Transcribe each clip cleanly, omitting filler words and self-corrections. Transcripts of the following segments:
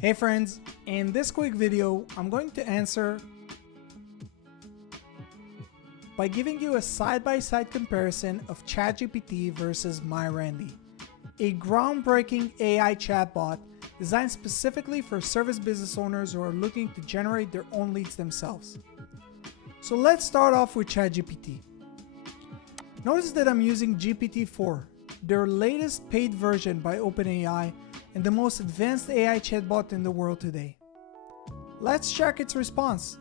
Hey friends, in this quick video, I'm going to answer by giving you a side-by-side comparison of ChatGPT versus MyRandy, a groundbreaking AI chatbot designed specifically for service business owners who are looking to generate their own leads themselves. So let's start off with ChatGPT. Notice that I'm using GPT-4, their latest paid version by OpenAI and the most advanced AI chatbot in the world today. Let's check its response.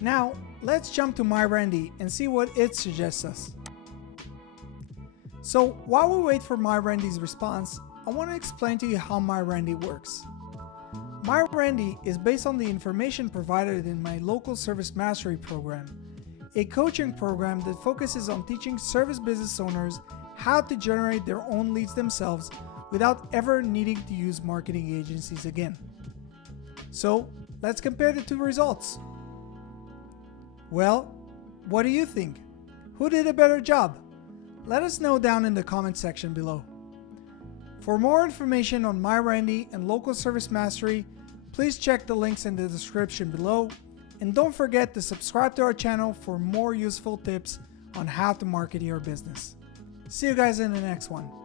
Now, let's jump to MyRandy and see what it suggests us. So while we wait for MyRandy's response, I want to explain to you how MyRandy works. MyRandy is based on the information provided in my local service mastery program, a coaching program that focuses on teaching service business owners how to generate their own leads themselves without ever needing to use marketing agencies again. So let's compare the two results. Well, what do you think? Who did a better job? Let us know down in the comment section below. For more information on MyRandy and Local Service Mastery, please check the links in the description below, and don't forget to subscribe to our channel for more useful tips on how to market your business. See you guys in the next one.